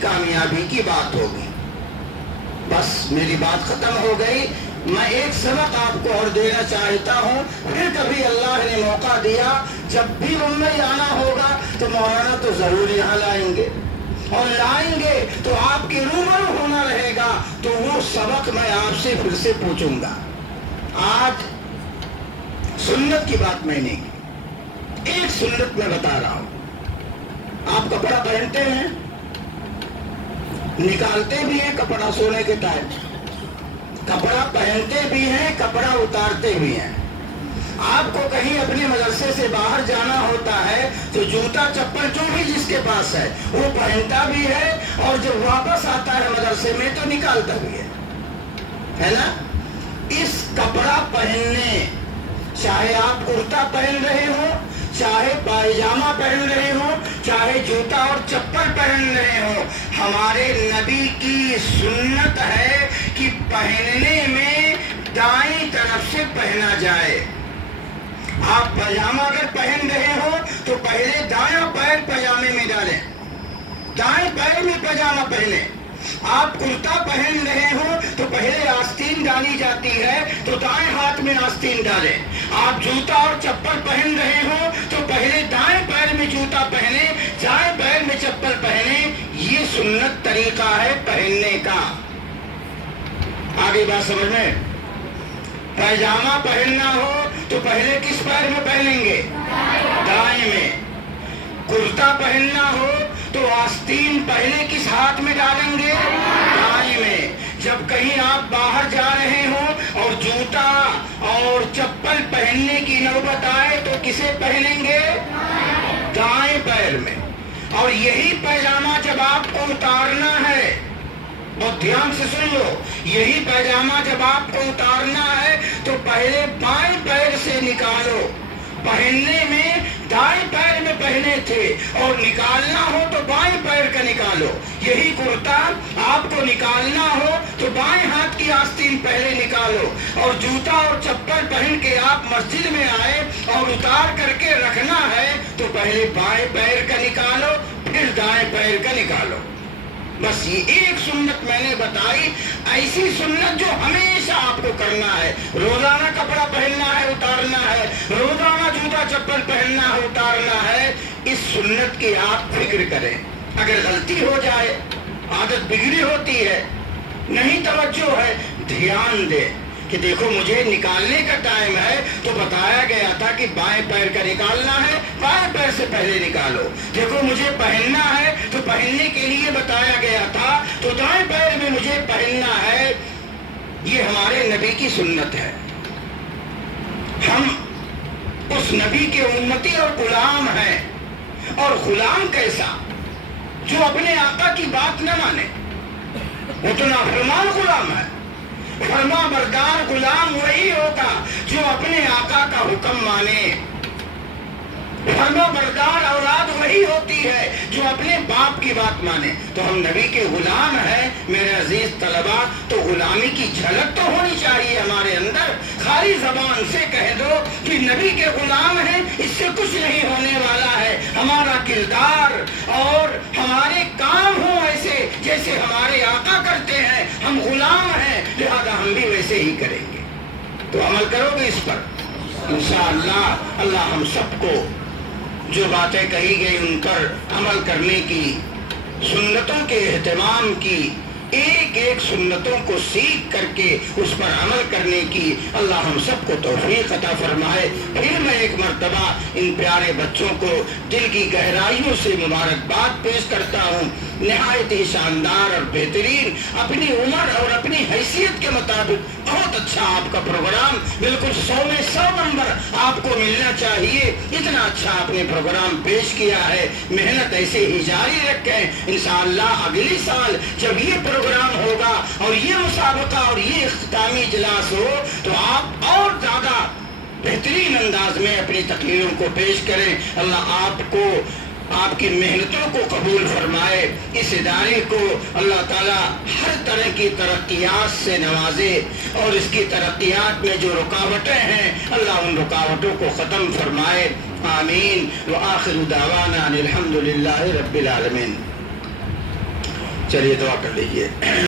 کامیابی کی بات ہوگی۔ بس میری بات ختم ہو گئی۔ میں ایک سبق آپ کو اور دینا چاہتا ہوں، پھر کبھی اللہ نے موقع دیا جب بھی ممبئی آنا ہوگا تو مولانا تو ضرور یہاں لائیں گے، اور لائیں گے تو آپ کی روبرو ہونا رہے گا، تو وہ سبق میں آپ سے پھر سے پوچھوں گا۔ آج سنت کی بات میں نہیں، ایک سنت میں بتا رہا ہوں۔ آپ کپڑا پہنتے ہیں، نکالتے بھی ہیں کپڑا سونے کے ٹائم، کپڑا پہنتے بھی ہیں، کپڑا اتارتے بھی ہیں۔ آپ کو کہیں اپنے مدرسے سے باہر جانا ہوتا ہے تو جوتا چپل جو بھی جس کے پاس ہے وہ پہنتا بھی ہے، اور جب واپس آتا ہے مدرسے میں تو نکالتا بھی ہے نا؟ اس کپڑا پہننے، چاہے آپ کرتا پہن رہے ہو، چاہے پائجامہ پہن رہے ہو، چاہے جوتا اور چپل پہن رہے ہو، ہمارے نبی کی سنت ہے کہ پہننے میں دائیں طرف سے پہنا جائے۔ آپ پائجامہ اگر پہن رہے ہو تو پہلے دایاں پیر پائجامے میں ڈالیں، دائیں پیر میں پائجامہ پہنیں۔ آپ کرتا پہن رہے ہو تو پہلے آستین ڈالی جاتی ہے تو دائیں ہاتھ میں آستین ڈالیں۔ آپ جوتا اور چپل پہن رہے ہو تو پہلے دائیں پیر میں جوتا پہنے، دائیں پیر میں چپل پہنے۔ یہ سنت طریقہ ہے پہننے کا۔ آگے بات سمجھ میں؟ پائجامہ پہننا ہو تو پہلے کس پیر میں پہنیں گے؟ دائیں میں۔ کرتا پہننا ہو تو آستین پہلے کس ہاتھ میں ڈالیں گے؟ دائیں میں۔ جب کہیں آپ باہر جا رہے ہو اور جوتا اور چپل پہننے کی نوبت آئے تو کسے پہنیں گے؟ دائیں پیر میں۔ اور یہی پائجامہ جب آپ کو اتارنا ہے، بہت دھیان سے سن لو، یہی پائجامہ جب آپ کو اتارنا ہے تو پہلے بائیں پیر سے نکالو۔ پہننے میں دائیں پیر میں پہنے تھے اور نکالنا ہو تو بائیں پیر کا نکالو۔ یہی کرتا آپ کو نکالنا ہو تو بائیں ہاتھ کی آستین پہلے نکالو، اور جوتا اور چپل پہن کے آپ مسجد میں آئے اور اتار کر کے رکھنا ہے تو پہلے بائیں پیر کا نکالو پھر دائیں پیر کا نکالو۔ بس یہ ایک سنت میں نے بتائی، ایسی سنت جو ہمیشہ آپ کو کرنا ہے۔ روزانہ کپڑا پہننا ہے، اتارنا ہے، روزانہ جوتا چپل پہننا ہے، اتارنا ہے۔ اس سنت کی آپ فکر کریں۔ اگر غلطی ہو جائے، عادت بگڑی ہوتی ہے، نہیں توجہ ہے، دھیان دے کہ دیکھو مجھے نکالنے کا ٹائم ہے تو بتایا گیا تھا کہ بائیں پیر کا نکالنا ہے، بائیں پیر سے پہلے نکالو۔ دیکھو مجھے پہننا ہے تو پہننے کے لیے بتایا گیا تھا تو دائیں پیر میں مجھے پہننا ہے۔ یہ ہمارے نبی کی سنت ہے۔ ہم اس نبی کے امتی اور غلام ہیں، اور غلام کیسا؟ جو اپنے آقا کی بات نہ مانے، وہ تو نافرمان غلام ہے۔ فرما بردار غلام وہی ہوگا جو اپنے آقا کا حکم مانے۔ فرما بردار اولاد وہی ہوتی ہے جو اپنے باپ کی بات مانے۔ تو ہم نبی کے غلام ہیں میرے عزیز طلباء، تو غلامی کی جھلک تو ہونی چاہیے ہمارے اندر۔ خالی زبان سے کہہ دو کہ نبی کے غلام ہیں، اس سے کچھ نہیں ہونے والا ہے۔ ہمارا کردار اور ہمارے کام ہوں ایسے جیسے ہمارے آقا کرتے ہیں۔ ہم غلام ہیں، لہذا ہم بھی ویسے ہی کریں گے۔ تو عمل کرو گے اس پر انشاءاللہ۔ اللہ ہم سب کو جو باتیں کہی گئی ان پر عمل کرنے کی، سنتوں کے اہتمام کی، ایک ایک سنتوں کو سیکھ کر کے اس پر عمل کرنے کی اللہ ہم سب کو توفیق عطا فرمائے۔ پھر میں ایک مرتبہ ان پیارے بچوں کو دل کی گہرائیوں سے مبارکباد پیش کرتا ہوں۔ نہایت ہی شاندار اور بہترین، اپنی عمر اور اپنی حیثیت کے مطابق بہت اچھا آپ کا پروگرام، بالکل 100 میں 100 نمبر آپ کو ملنا چاہیے۔ اتنا اچھا آپ نے پروگرام پیش کیا ہے۔ محنت ایسے ہی جاری رکھیں۔ انشاءاللہ اگلی سال جب یہ پروگرام ہوگا اور یہ مسابقہ اور یہ اختتامی اجلاس ہو تو آپ اور زیادہ بہترین انداز میں اپنی تقریروں کو پیش کریں۔ اللہ آپ کو، آپ کی محنتوں کو قبول فرمائے۔ اس ادارے کو اللہ تعالیٰ ہر طرح کی ترقیات سے نوازے، اور اس کی ترقیات میں جو رکاوٹیں ہیں اللہ ان رکاوٹوں کو ختم فرمائے۔ آمین۔ وآخر دعوانا الحمد للہ رب العالمین۔ چلیے دعا کر لیجیے.